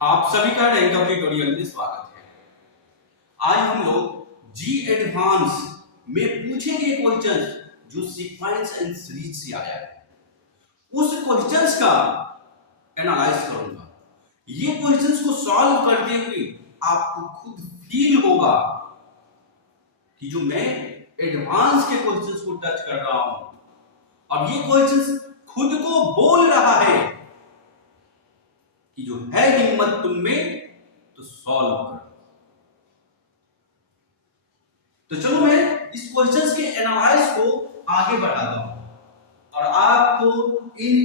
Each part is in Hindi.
आप सभी का रैंक अप ट्यूटोरियल में स्वागत है। आज हम लोग जी एडवांस में पूछेंगे क्वेश्चंस जो सीक्वेंस एंड सीरीज से आया है, उस क्वेश्चंस का एनालाइज करूंगा। ये क्वेश्चंस को सॉल्व करते हुए आपको खुद फील होगा कि जो मैं एडवांस के क्वेश्चंस को टच कर रहा हूं, अब ये क्वेश्चंस खुद को बोल रहा है कि जो है हिम्मत तुम में तो सॉल्व करो। तो चलो मैं इस क्वेश्चंस के एनालाइज को आगे बढ़ाता हूं और आपको इन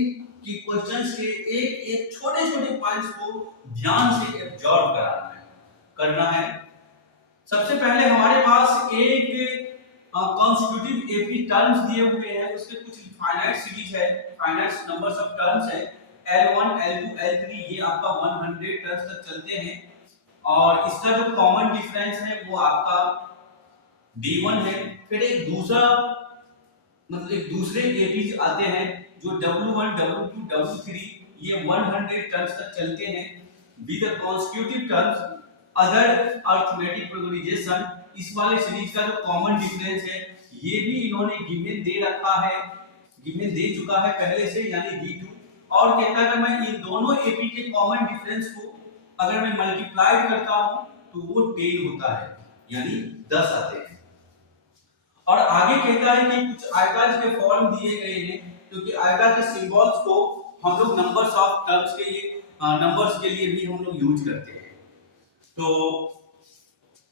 की क्वेश्चंस के एक एक छोटे छोटे पॉइंट्स को ध्यान से एब्जॉर्ब करना है। सबसे पहले हमारे पास एक कॉन्स्टिट्यूटिव एपी टर्म्स दिए हुए हैं, उसके कुछ फाइनाइट सीरीज है, फाइनाइट नंबर्स ऑफ टर्म्स है, L1 L2 L3, ये आपका 100 टर्म्स तक चलते हैं और इसका जो कॉमन डिफरेंस है वो आपका D1 है। फिर एक दूसरा मतलब एक दूसरे एपीज आते हैं जो W1 W2 W3, ये 100 टर्म्स तक चलते हैं with constitutive terms other arithmetic progression. इस वाले सीरीज का जो कॉमन डिफरेंस है ये भी इन्होंने गिवन दे रखा है, गिवन दे चुका है पहले से, यानी D2, और कहता है मैं इन दोनों एपी के कॉमन डिफरेंस को अगर मैं मल्टीप्लाई करता हूं तो वो 10 होता है, यानी 10 आते हैं। और आगे कहता है कि कुछ आयताज के फॉर्म दिए गए हैं, क्योंकि आयता के सिंबल्स को हम लोग नंबर्स ऑफ टर्म्स के लिए नंबर्स के लिए भी हम लोग यूज करते हैं। तो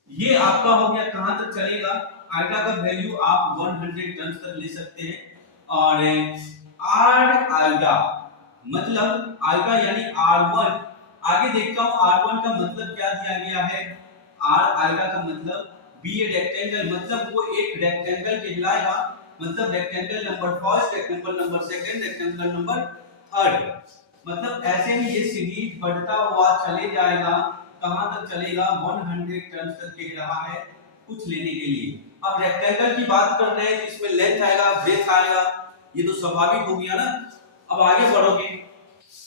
ये आपका हो गया कहां तक चलेगा, आयता का वैल्यू आप 100 टर्म्स तक ले सकते हैं। और आर आयता मतलब आयता यानी R1, आगे देखता हूं R1 का मतलब क्या दिया गया है। आर आयता का मतलब बी ए रेक्टेंगल, मतलब वो एक रेक्टेंगल कहलाएगा, मतलब rectangle number first, rectangle number second, rectangle number third, मतलब ऐसे ही ये सीरीज बढ़ता हुआ चले जाएगा। कहां तक चलेगा, 100 टर्म्स तक कह रहा है कुछ लेने के लिए। अब रेक्टेंगल की बात कर रहे हैं, इसमें लेंथ आएगा, ब्रेथ आएगा, ये तो स्वाभाविक हो गया ना। अब आगे बढ़ोगे,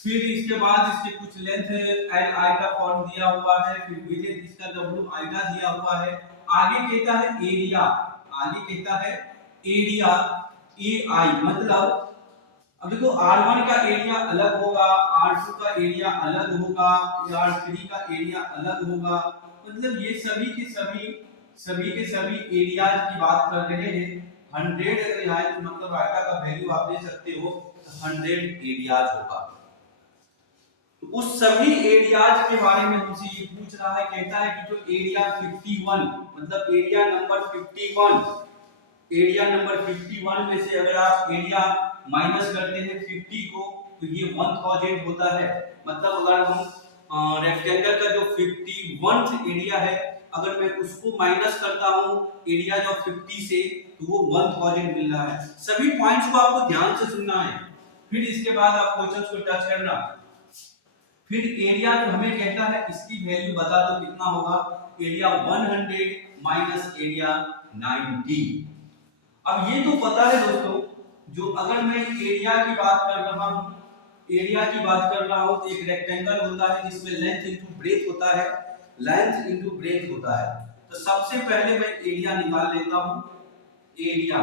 फिर इसके बाद इसके कुछ लेंथ एल आई का फॉर्म दिया हुआ है, फिर विड्थ इसका डब्ल्यू आई का दिया हुआ है। आगे कहता है एरिया, आगे कहता है एरिया ए आई, मतलब अब देखो R1 का एरिया अलग होगा, R2 का एरिया अलग होगा, R3 का एरिया अलग होगा, मतलब ये सभी के सभी एरियाज की बात कर रहे हैं। 100 अगर यहाँ तो मतलब आयता का वैल्यू आप दे सकते हो, 100 एरियाज होगा। तो उस सभी एरियाज के बारे में हमसे ये पूछ रहा है, कहता है कि जो एरिया 51 मतलब एरिया नंबर 51, एरिया नंबर 51 में से अगर आप एरिया माइनस करते हैं 50 को तो ये 1000 होता है। मतलब अगर हम रेक्टेंगल का जो 51th एरिया है अगर मैं उसको माइनस करता हूं एरिया जो 50 से तो वो 1000 मिल रहा है। सभी पॉइंट्स को आपको ध्यान से सुनना है, फिर इसके बाद आप क्वेश्चंस को टच करना। फिर एरिया हमें कहता है इसकी वैल्यू बता दो कितना होगा, एरिया 100 माइनस एरिया 90। अब ये तो पता है दोस्तों, जो अगर मैं एरिया की बात कर रहा हूं, एरिया की बात कर रहा हूं तो एक रेक्टेंगल होता है जिसमें लेंथ इनटू ब्रेथ होता है, लेंथ इनटू ब्रेथ होता है। तो सबसे पहले मैं एरिया निकाल लेता हूं। एरिया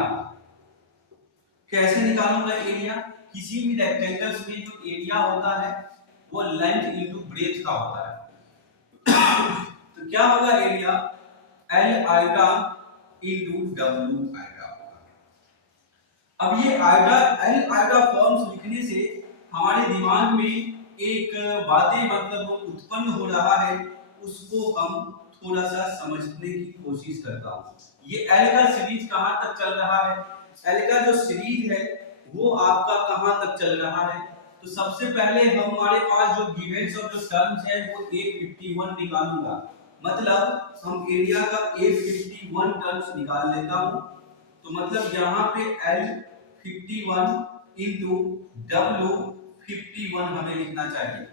कैसे निकालूंगा एरिया, किसी भी रेक्टेंगल्स में जो एरिया होता है वो लेंथ इनटू ब्रेथ का होता है। तो क्या होगा area, L eta into W eta. अब ये आयटा एल आयटा फॉर्म्स लिखने से हमारे दिमाग में एक बातें मतलब उत्पन्न हो रहा है, उसको हम थोड़ा सा समझने की कोशिश करता हूं। ये एल का सीरीज कहां तक चल रहा है, एल का जो सीरीज है वो आपका कहां तक चल रहा है। तो सबसे पहले हमारे पास जो गिवेंस ऑफ जो टर्म्स है वो A51 निकालूंगा, मतलब हम एरिया का A51 टर्म्स निकाल लेता हूं। तो मतलब यहाँ पे L51 इंटू W51 हमें लिखना चाहिए,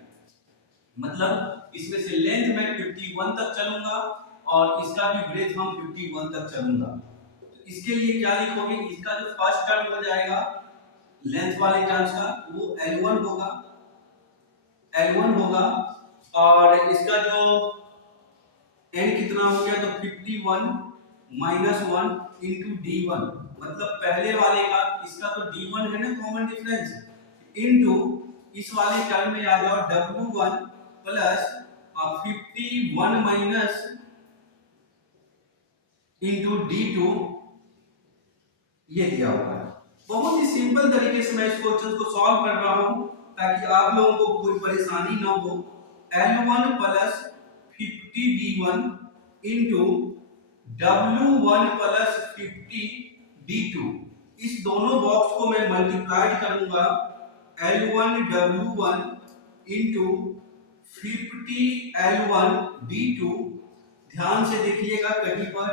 मतलब इसमें से लेंथ मैं 51 तक चलूंगा और इसका भी ब्रेथ हम 51 तक चलूंगा। तो इसके लिए क्या लिखोगे, इसका जो फर्स्ट टर्म हो जाएगा लेंथ वाले टर्म्स का वो L1 होगा, L1 होगा, और इसका जो n कितना हो गया, तो 51 माइनस 1 इंटू D1, मतलब पहले वाले का इसका तो D1 है ना कॉमन डिफरेंस, इंटू इस वाले टर्म में आ जाओ W1 plus 51 minus into D2, ये दिया हुआ है। बहुत ही सिंपल तरीके से मैं इस क्वेश्चन को सॉल्व कर रहा हूं ताकि आप लोगों को कोई परेशानी ना हो। L1 plus 50D1 into W1 plus 50D2, इस दोनों बॉक्स को मैं मल्टीप्लाइड करूंगा L1 W1 into 50L1 D2। ध्यान से देखिएगा कहीं पर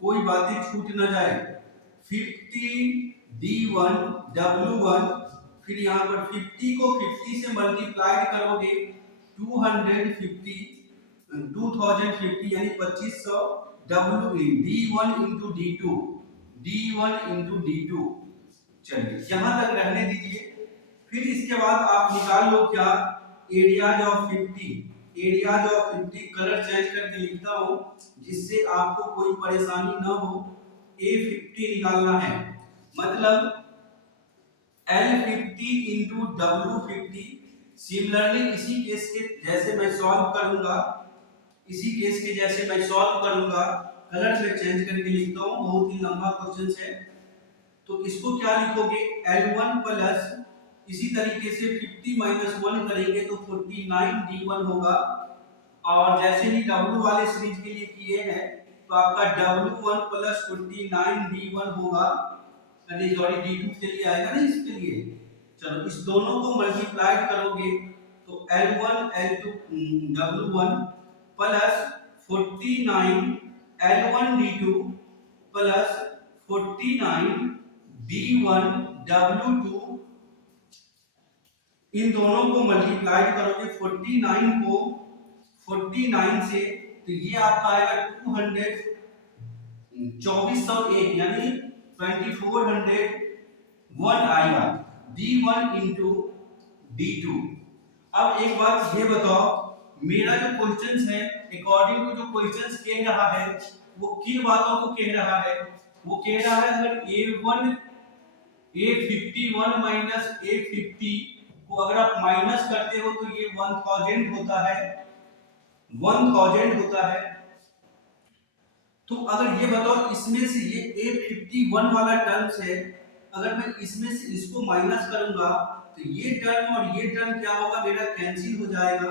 कोई बातें छूट न जाए। 50 D1 W1, फिर यहाँ पर 50 को 50 से मल्टीप्लाइड करोगे 250 2050 यानी 2500 D1 into D2, D1 into D2। चलिए यहाँ तक रहने दीजिए। फिर इसके बाद आप निकाल लो क्या, areas of 50। Areas of 50 colour change करके लिखता हूँ जिससे आपको कोई परेशानी न हो। A50 निकालना है, मतलब L50 इंटू W50। सिमिलरली इसी केस के जैसे मैं सॉल्व करूंगा, इसी केस के जैसे मैं सॉल्व करूंगा, कलर में चेंज करके लिखता हूँ, बहुत ही लंबा क्वेश्चन है। तो इसको क्या लिखोगे, L1 प्लस इसी तरीके से 50 माइनस 1 करेंगे तो 49 D1 होगा। और जैसे ही W वाले सीरीज के लिए किए हैं तो आपका W1 प्लस 49 D1 होगा, अरे सॉरी D2 के लिए आएगा ना इसके लिए। चलो इस दोनों को मल्टीप्लाई करोगे तो L1 L2 W1 plus 49 L1 D2 plus 49 D1 W2, इन दोनों को मल्टीप्लाई करोगे 49 को 49 से, तो ये आपका आएगा 2401 यानी 2401 आएगा D1 इंटू D2। अब एक बात ये बताओ, मेरा जो क्वेश्चन है अकॉर्डिंग टू जो क्वेश्चन कह रहा है वो किन बातों को कह रहा है, वो कह रहा है अगर A51 माइनस A50 को अगर आप माइनस करते हो तो ये 1000 होता है, 1000 होता है। तो अगर ये बताओ इसमें से ये A51 वाला टर्म्स है, अगर मैं इसमें से इसको माइनस करूंगा तो ये टर्म और ये टर्म क्या होगा, मेरा कैंसिल हो जाएगा,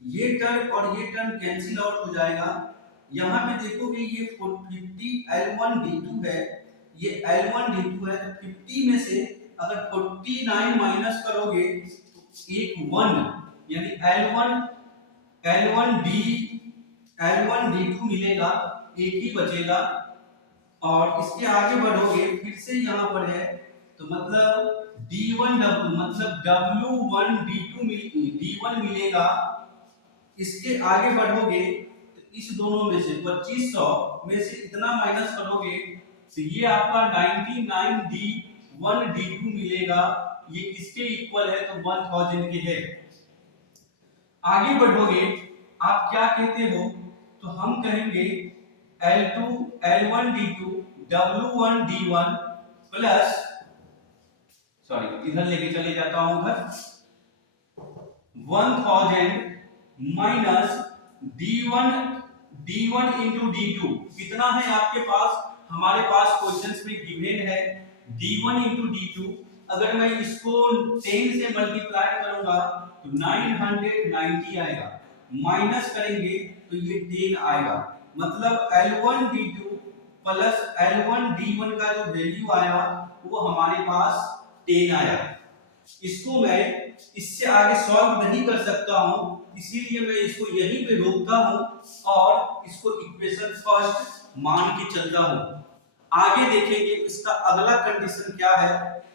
ये टर्म और ये टर्म कैंसिल आउट हो जाएगा। यहाँ पे देखोगे ये 50 L1 D2 है, ये L1 D2 है, तो 50 में से अगर 49 माइनस करोगे तो एक 1 यानी L1 D2 मिलेगा, एक ही बचेगा। और इसके आगे बढ़ोगे फिर से यहाँ पर है तो मतलब D1 W मतलब W1 D1 मिलेगा। इसके आगे बढ़ोगे तो इस दोनों में से 2500 में से इतना माइनस करोगे तो ये आपका 99 D1 D2 मिलेगा। ये किसके इक्वल है, तो 1000 के है। आगे बढ़ोगे आप क्या कहते हो, तो हम कहेंगे L1 D2 W1 D1 plus, sorry इधर लेके चले जाता हूं उधर, 1000 माइनस D1 इंटू D2 कितना है आपके पास, हमारे पास क्वेश्चंस में गिवन है D1 इंटू D2। अगर मैं इसको 10 से मल्टीप्लाई करूंगा तो 990 आएगा, माइनस करेंगे तो ये 10 आएगा, मतलब L1 D2 plus L1 D1 का जो वैल्यू आया वो हमारे पास 10 आया। इसको मैं इससे आगे सॉल्व नहीं कर सकता हूं, इसीलिए मैं इसको यहीं पे रोकता हूं और इसको इक्वेशन फर्स्ट मान के चलता हूं। आगे देखेंगे इसका अगला कंडीशन क्या है,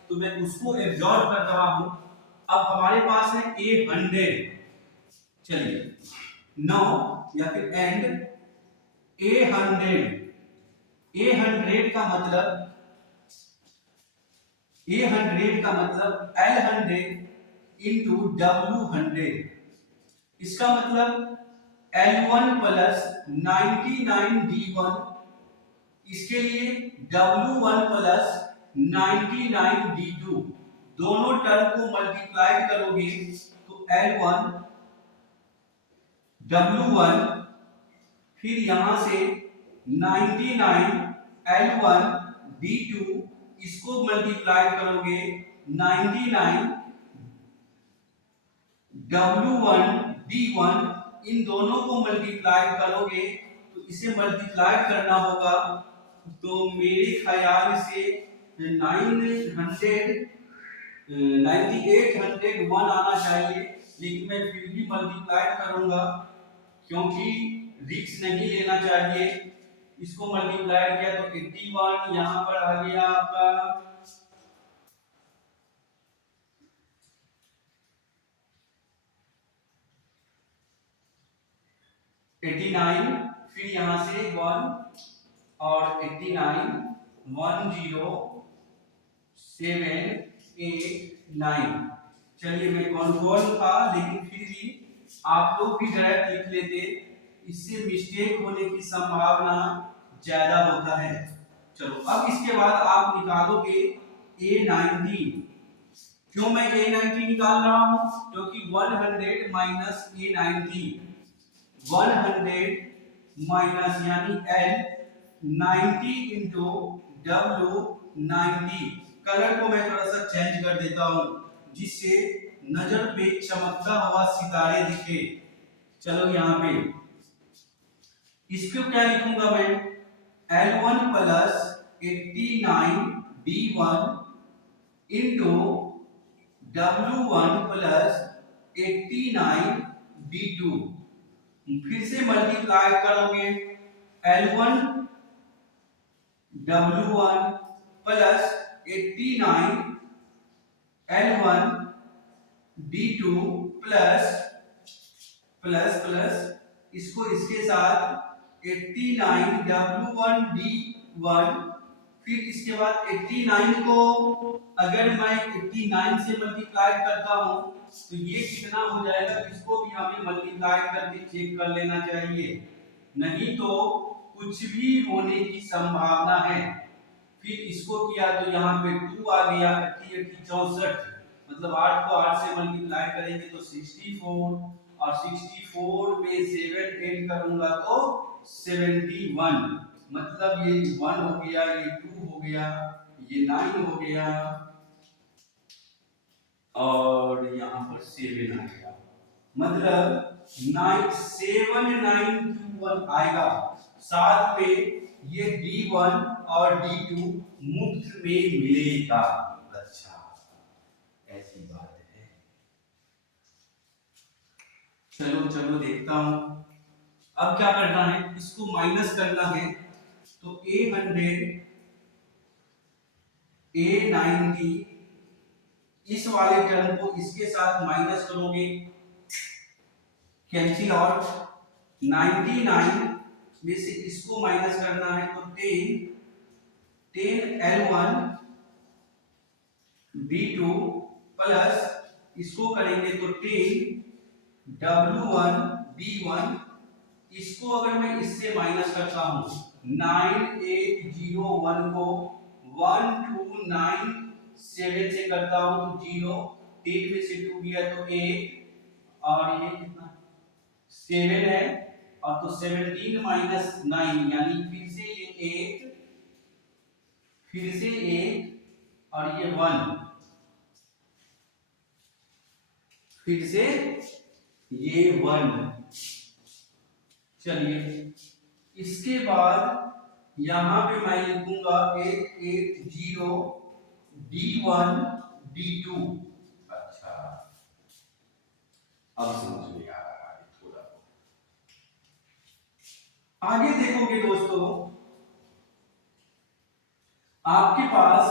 तो मैं उसको एब्जॉर्ब कर रहा हूं। अब हमारे पास है A100, चलिए नाउ या फिर एंड A100 का मतलब A100 का मतलब L100 इंटू W100। इसका मतलब L1 प्लस 99D1, इसके लिए W1 प्लस 99D2, दोनों टर्म को मल्टीप्लाई करोगे तो L1 W1, फिर यहां से 99 L1 D2, इसको मल्टीप्लाई करोगे 99 W1 D1, इन दोनों को मल्टीप्लाई करोगे तो इसे मल्टीप्लाई करना होगा, तो मेरे ख्याल से 9801 आना चाहिए, लेकिन मैं फिर भी मल्टीप्लाई करूंगा क्योंकि रिस्क नहीं लेना चाहिए। इसको मल्टीप्लाई किया तो 81 यहां पर आ गया आपका 89, फिर यहां से 1 और 89 10789। चलिए मैं कौन था, लेकिन फिर भी आप लोग भी डायरेक्ट लिख लेते, इससे मिस्टेक होने की संभावना ज्यादा होता है। चलो अब इसके बाद आप निकालोगे A90। क्यों मैं A90 निकाल रहा हूं? क्योंकि 100 माइनस A90, 100 माइनस यानी L 90 इंटू W 90। कलर को मैं थोड़ा सा चेंज कर देता हूं जिससे नजर पे चमकता हुआ सितारे दिखे। चलो यहाँ पे इसको क्या लिखूंगा मैं, L1 plus 89 D1 into W1 plus 89 D2, फिर से मल्टीप्लाई करोगे L1 W1 plus 89 L1 D2 plus plus plus इसको इसके साथ 89 W1 D1, फिर इसके बाद 89 को अगर मैं 89 से मल्टीप्लाई करता हूं तो ये कितना हो जाएगा, इसको भी हमें मल्टीप्लाई करके चेक कर लेना चाहिए, नहीं तो कुछ भी होने की संभावना है। फिर इसको किया तो यहाँ पे 2 आ गया, 64, मतलब 8 को 8 से मल्टीप्लाई करेंगे तो 64, और 64 में 7 ऐड करूंगा तो 71, मतलब ये 1 हो गया, ये 2 हो गया, ये 9 हो गया, और यहाँ पर 7 आ गया, मतलब 9791 आएगा। साथ में ये D1 और D2 मुफ्त में मिलेगा। अच्छा, ऐसी बात है। चलो देखता हूं अब क्या करना है, इसको माइनस करना है, तो A100 A90, इस वाले टर्म को इसके साथ माइनस करोगे, कैंसिल आउट, 99 में से इसको माइनस करना है तो 10 L1 D2 प्लस इसको करेंगे तो 10 W1 D1, इसको अगर मैं इससे माइनस करता हूं 9801 को 1297 से करता हूं तो 0, 10 में से 2 गया तो 8, और ये कितना 7 है, और तो 17 माइनस 9 यानी फिर से ये 8, फिर से 8, और ये 1, फिर से ये 1। चलिए इसके बाद यहां पे मैं लिखूंगा 880 D1 D2। अच्छा, अब समझ में आ रहा है थोड़ा। आगे देखोगे दोस्तों, आपके पास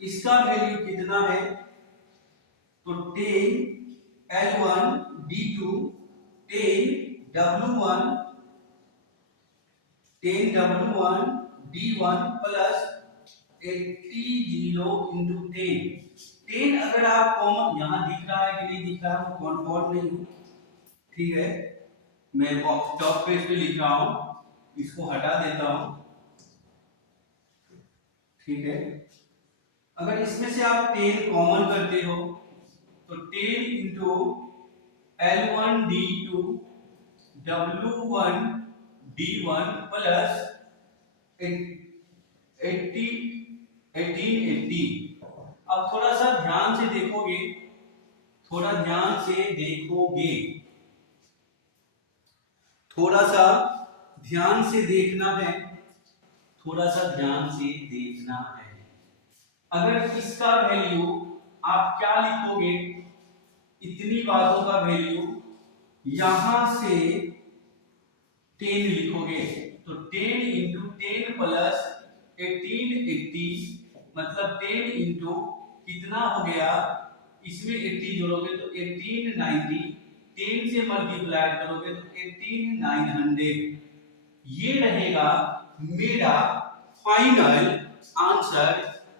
इसका वैल्यू कितना है, तो 10 L1 D2 10 W1 D1 plus 80 into 10। 10 अगर आप कॉमन, यहां दिख रहा है कि नहीं दिख रहा है, वो कौन नहीं, ठीक है, मैं टॉप पेज पे लिख रहा हूं, इसको हटा देता हूं। ठीक है, अगर इसमें से आप 10 कॉमन करते हो तो 10 इंटू L1D2 W1D1 प्लस 1880। अब थोड़ा सा ध्यान से देखोगे, थोड़ा ध्यान से देखोगे, थोड़ा सा ध्यान से देखना है, थोड़ा सा ध्यान से देखना है। अगर इसका वैल्यू आप क्या लिखोगे, इतनी बातों का वैल्यू यहां से 10 लिखोगे तो 10 इंटू 10 प्लस 1880 मतलब 10 इंटू कितना हो गया, इसमें 80 जोड़ोगे तो 1890, 10 से मल्टीप्लाई करोगे तो 18900। ये रहेगा मेरा फाइनल आंसर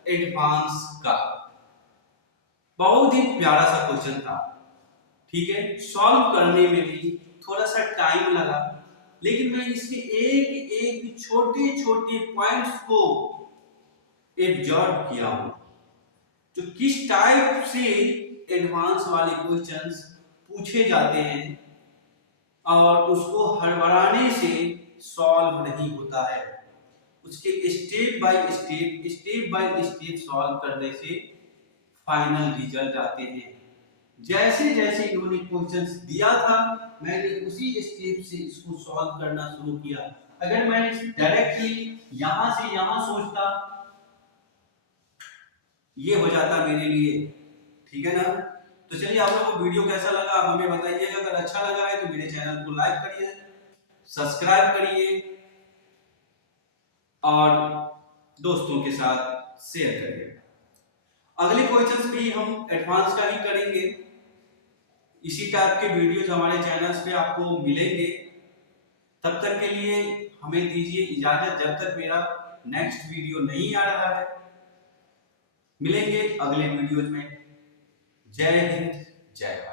एडवांस का। बहुत ही प्यारा सा क्वेश्चन था। ठीक है, सॉल्व करने में भी थोड़ा सा टाइम लगा, लेकिन मैं इसके एक एक छोटे छोटे पॉइंट्स को एब्जॉर्ब किया हूं, जो किस टाइप से एडवांस वाले क्वेश्चंस पूछे जाते हैं और उसको हड़बड़ाने से सॉल्व नहीं होता है। उसके स्टेप बाय स्टेप सॉल्व करने से फाइनल रिजल्ट आते हैं। जैसे जैसे इन्होंने क्वेश्चंस दिया था, मैंने उसी स्टेप से इसको सॉल्व करना शुरू किया। अगर मैं डायरेक्टली यहां से यहां सोचता, ये हो जाता मेरे लिए। ठीक है ना? तो चलिए, आप लोगों को वीडियो कैसा लगा आप हमें बताइएगा। अगर अच्छा लगा है तो मेरे चैनल को लाइक करिए, सब्सक्राइब करिए और दोस्तों के साथ शेयर करिए। अगले क्वेश्चंस भी हम एडवांस का ही करेंगे। इसी टाइप के वीडियोस हमारे चैनल्स पे आपको मिलेंगे। तब तक के लिए हमें दीजिए इजाजत, जब तक मेरा नेक्स्ट वीडियो नहीं आ रहा है। मिलेंगे अगले वीडियोस में। जय हिंद, जय भारत।